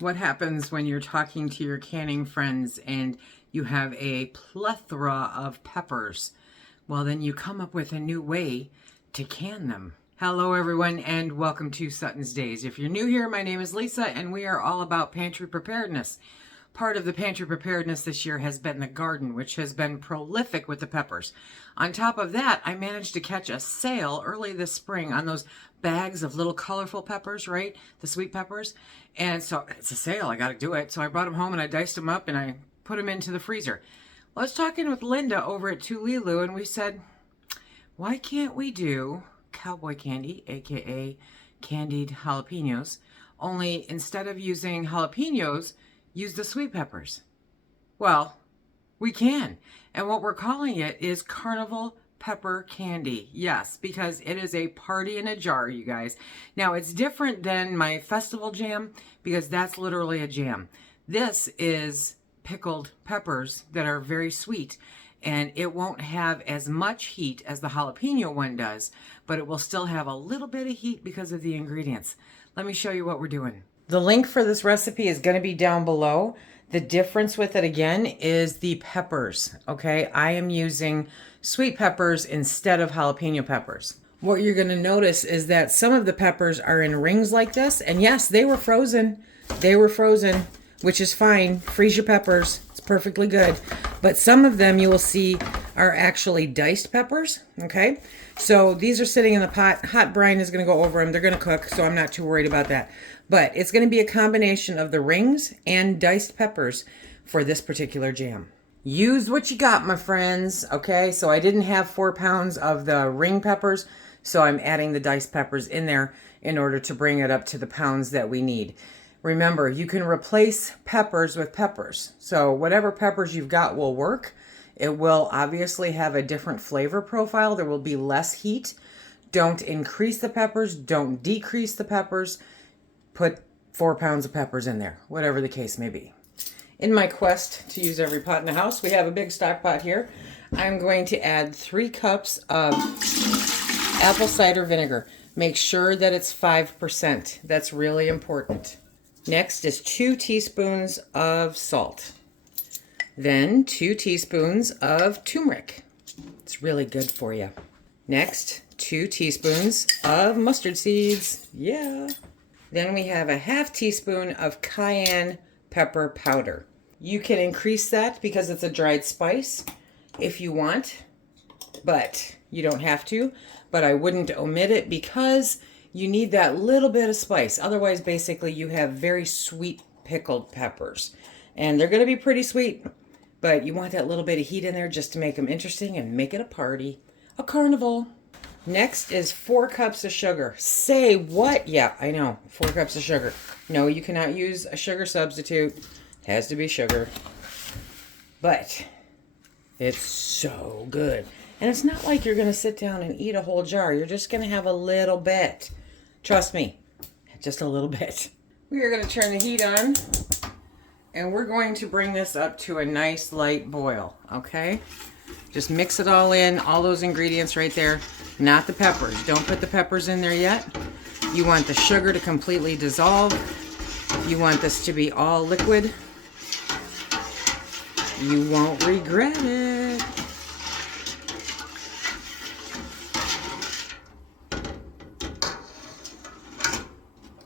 What happens when you're talking to your canning friends and you have a plethora of peppers? Well, then you come up with a new way to can them. Hello, everyone, and welcome to SuttonsDaze. If you're new here, my name is Lisa, and we are all about pantry preparedness. Part of the pantry preparedness this year has been the garden, which has been prolific with the peppers. On top of that, I managed to catch a sale early this spring on those bags of little colorful peppers, right? The sweet peppers. And so it's a sale, I got to do it. So I brought them home and I diced them up and I put them into the freezer. Well, I was talking with Linda over at 2LeeLou, and we said, why can't we do cowboy candy, aka candied jalapenos, only instead of using jalapenos, use the sweet peppers? Well, we can. And what we're calling it is Carnival Pepper Candy. Yes, because it is a party in a jar, you guys. Now, it's different than my festival jam because that's literally a jam. This is pickled peppers that are very sweet, and it won't have as much heat as the jalapeno one does, but it will still have a little bit of heat because of the ingredients. Let me show you what we're doing. The link for this recipe is going to be down below. The difference with it, again, is the peppers, okay? I am using sweet peppers instead of jalapeno peppers. What you're going to notice is that some of the peppers are in rings like this, and yes, they were frozen. They were frozen, which is fine. Freeze your peppers. It's perfectly good. But some of them you will see are actually diced peppers, okay? So these are sitting in the pot. Hot brine is going to go over them. They're going to cook, so I'm not too worried about that. But it's going to be a combination of the rings and diced peppers for this particular jam. Use what you got, my friends, okay? So I didn't have 4 pounds of the ring peppers, so I'm adding the diced peppers in there in order to bring it up to the pounds that we need. Remember, you can replace peppers with peppers. So whatever peppers you've got will work. It will obviously have a different flavor profile. There will be less heat. Don't increase the peppers. Don't decrease the peppers. Put 4 pounds of peppers in there, whatever the case may be. In my quest to use every pot in the house, we have a big stock pot here. I'm going to add 3 cups of apple cider vinegar. Make sure that it's 5%. That's really important. Next is 2 teaspoons of salt. Then 2 teaspoons of turmeric. It's really good for you. Next, 2 teaspoons of mustard seeds. Yeah. Then we have a ½ teaspoon of cayenne pepper powder. You can increase that because it's a dried spice if you want, but you don't have to. But I wouldn't omit it because you need that little bit of spice. Otherwise, basically, you have very sweet pickled peppers. And they're going to be pretty sweet, but you want that little bit of heat in there just to make them interesting and make it a party, a carnival. Next is 4 cups of sugar. Say what? Yeah, I know. 4 cups of sugar. No, you cannot use a sugar substitute. It has to be sugar. But it's so good. And it's not like you're going to sit down and eat a whole jar. You're just going to have a little bit. Trust me, just a little bit. We are going to turn the heat on. And we're going to bring this up to a nice light boil, okay? Just mix it all in, all those ingredients right there. Not the peppers. Don't put the peppers in there yet. You want the sugar to completely dissolve. You want this to be all liquid. You won't regret it.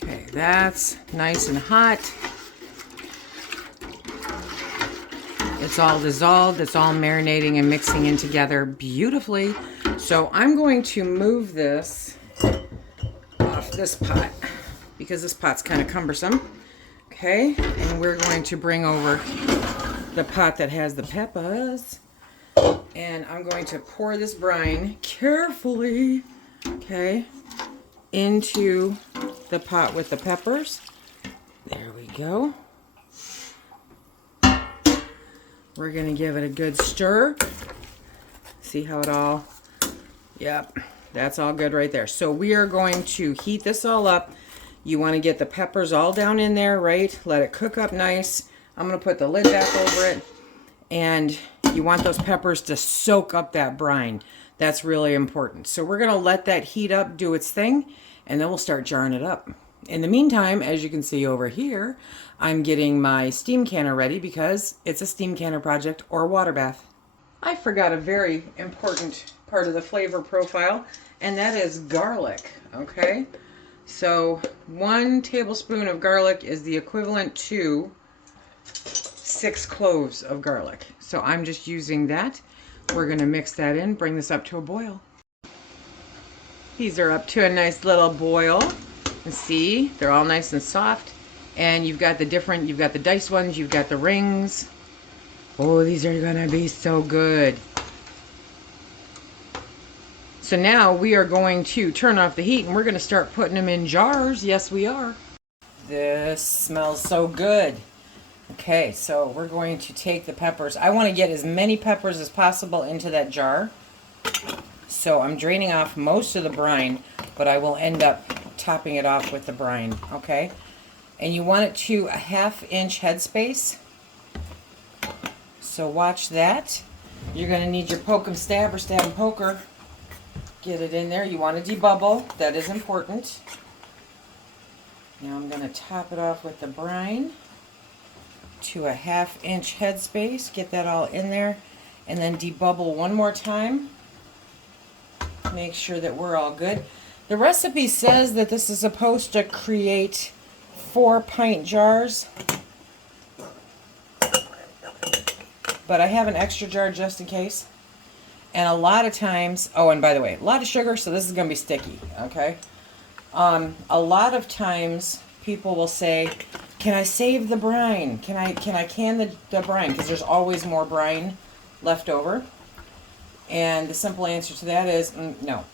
Okay, that's nice and hot. It's all dissolved. It's all marinating and mixing in together beautifully. So I'm going to move this off this pot because this pot's kind of cumbersome. Okay, and we're going to bring over the pot that has the peppers. And I'm going to pour this brine carefully, okay, into the pot with the peppers. There we go. We're going to give it a good stir. See how it all, yep, that's all good right there. So we are going to heat this all up. You want to get the peppers all down in there, right? Let it cook up nice. I'm going to put the lid back over it. And you want those peppers to soak up that brine. That's really important. So we're going to let that heat up, do its thing, and then we'll start jarring it up. In the meantime, as you can see over here, I'm getting my steam canner ready because it's a steam canner project or water bath. I forgot a very important part of the flavor profile, and that is garlic, okay? So 1 tablespoon of garlic is the equivalent to 6 cloves of garlic. So I'm just using that. We're gonna mix that in, bring this up to a boil. These are up to a nice little boil. And see, they're all nice and soft. And you've got the diced ones, you've got the rings. Oh, these are gonna be so good. So now we are going to turn off the heat and we're gonna start putting them in jars. Yes, we are. This smells so good. Okay, so we're going to take the peppers. I want to get as many peppers as possible into that jar. So I'm draining off most of the brine, but I will end up topping it off with the brine, okay? And you want it to a 1/2 inch headspace. So watch that. You're going to need your poke and stab or stab and poker. Get it in there. You want to debubble. That is important. Now I'm going to top it off with the brine to a 1/2 inch headspace. Get that all in there. And then debubble one more time. Make sure that we're all good. The recipe says that this is supposed to create 4-pint jars. But I have an extra jar just in case. And a lot of times, oh, and by the way, a lot of sugar, so this is going to be sticky, okay? A lot of times people will say, can I save the brine? Can I can the brine? Because there's always more brine left over. And the simple answer to that is no.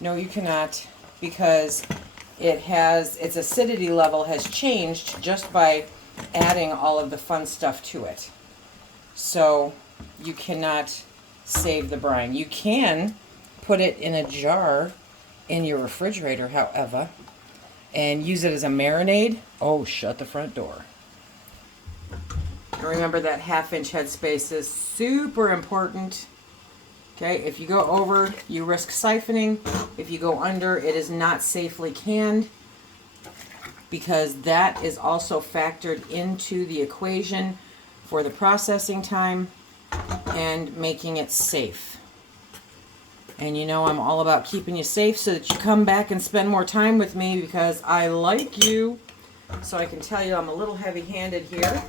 No, you cannot, because its acidity level has changed just by adding all of the fun stuff to it. So you cannot save the brine. You can put it in a jar in your refrigerator, however, and use it as a marinade. Oh, shut the front door. And remember that 1/2 inch headspace is super important. Okay, if you go over, you risk siphoning. If you go under, it is not safely canned, because that is also factored into the equation for the processing time and making it safe. And you know I'm all about keeping you safe so that you come back and spend more time with me, because I like you. So I can tell you I'm a little heavy-handed here.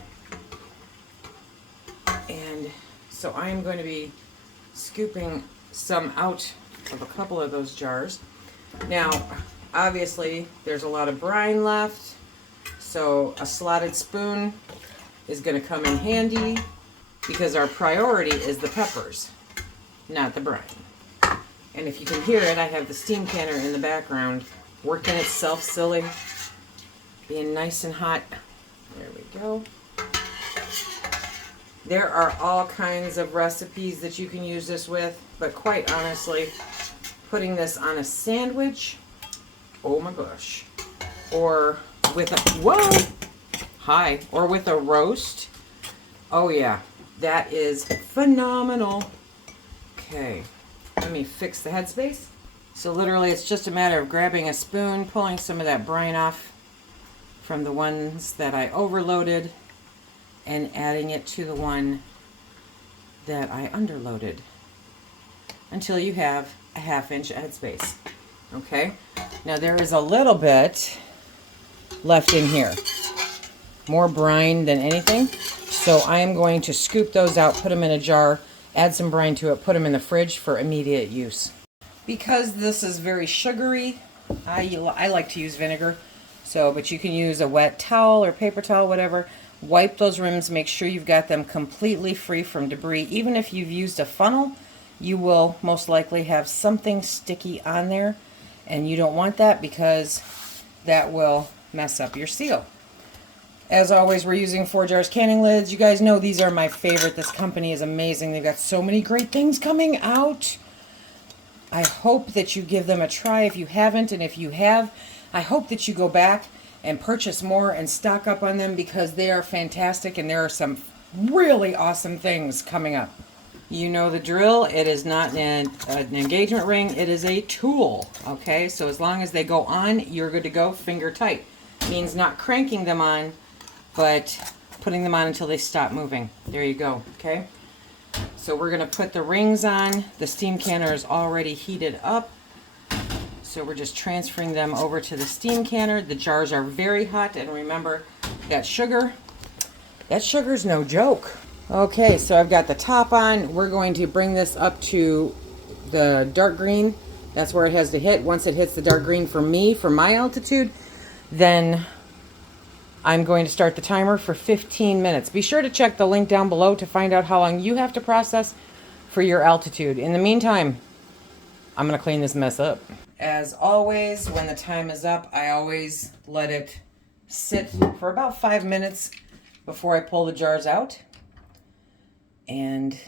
And so I am going to be scooping some out of a couple of those jars. Now, obviously, there's a lot of brine left, so a slotted spoon is going to come in handy, because our priority is the peppers, not the brine. And if you can hear it, I have the steam canner in the background working itself silly, being nice and hot. There we go. There are all kinds of recipes that you can use this with, but quite honestly, putting this on a sandwich, oh my gosh, or with or with a roast, oh yeah, that is phenomenal. Okay, let me fix the headspace. So literally it's just a matter of grabbing a spoon, pulling some of that brine off from the ones that I overloaded, and adding it to the one that I underloaded until you have a 1/2 inch headspace. Okay, now there is a little bit left in here, more brine than anything, so I am going to scoop those out, put them in a jar, add some brine to it, put them in the fridge for immediate use. Because this is very sugary, I like to use vinegar, but you can use a wet towel or paper towel, whatever. Wipe those rims, make sure you've got them completely free from debris. Even if you've used a funnel, you will most likely have something sticky on there, and you don't want that, because that will mess up your seal. As always, we're using 4 Jars canning lids. You guys know these are my favorite. This company is amazing. They've got so many great things coming out. I hope that you give them a try if you haven't, and if you have, I hope that you go back and purchase more and stock up on them, because they are fantastic and there are some really awesome things coming up. You know the drill. It is not an engagement ring. It is a tool. Okay, so as long as they go on, you're good to go. Finger tight. Means not cranking them on, but putting them on until they stop moving. There you go. Okay. So we're going to put the rings on. The steam canner is already heated up. So we're just transferring them over to the steam canner. The jars are very hot. And remember that sugar's no joke. Okay, so I've got the top on. We're going to bring this up to the dark green. That's where it has to hit. Once it hits the dark green for me, for my altitude, then I'm going to start the timer for 15 minutes. Be sure to check the link down below to find out how long you have to process for your altitude. In the meantime, I'm going to clean this mess up. As always, when the time is up, I always let it sit for about 5 minutes before I pull the jars out. And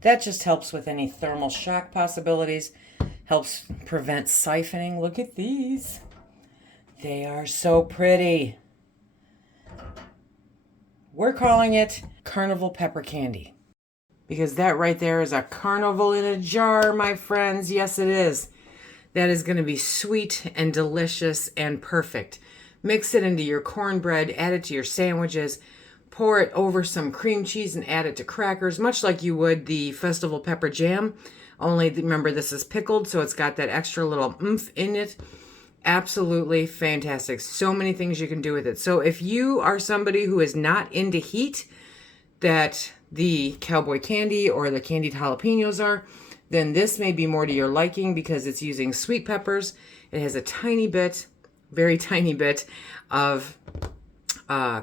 that just helps with any thermal shock possibilities, helps prevent siphoning. Look at these. They are so pretty. We're calling it Carnival Pepper Candy, because that right there is a carnival in a jar, my friends. Yes, it is. That is going to be sweet and delicious and perfect. Mix it into your cornbread, add it to your sandwiches, pour it over some cream cheese and add it to crackers, much like you would the festival pepper jam. Only remember, this is pickled, so it's got that extra little oomph in it. Absolutely fantastic. So many things you can do with it. So if you are somebody who is not into heat that the cowboy candy or the candied jalapenos are, then this may be more to your liking because it's using sweet peppers. It has a tiny bit, very tiny bit of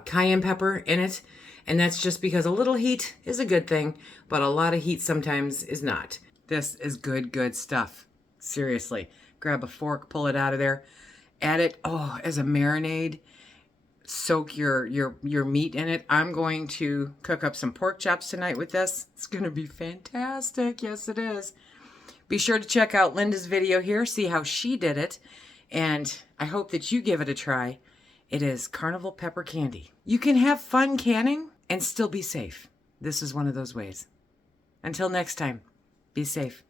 cayenne pepper in it, and that's just because a little heat is a good thing, but a lot of heat sometimes is not. This is good stuff. Seriously, grab a fork, pull it out of there, add it as a marinade. Soak your meat in it. I'm going to cook up some pork chops tonight with this. It's going to be fantastic. Yes, it is. Be sure to check out Linda's video here, see how she did it, and I hope that you give it a try. It is Carnival Pepper Candy. You can have fun canning and still be safe. This is one of those ways. Until next time, be safe.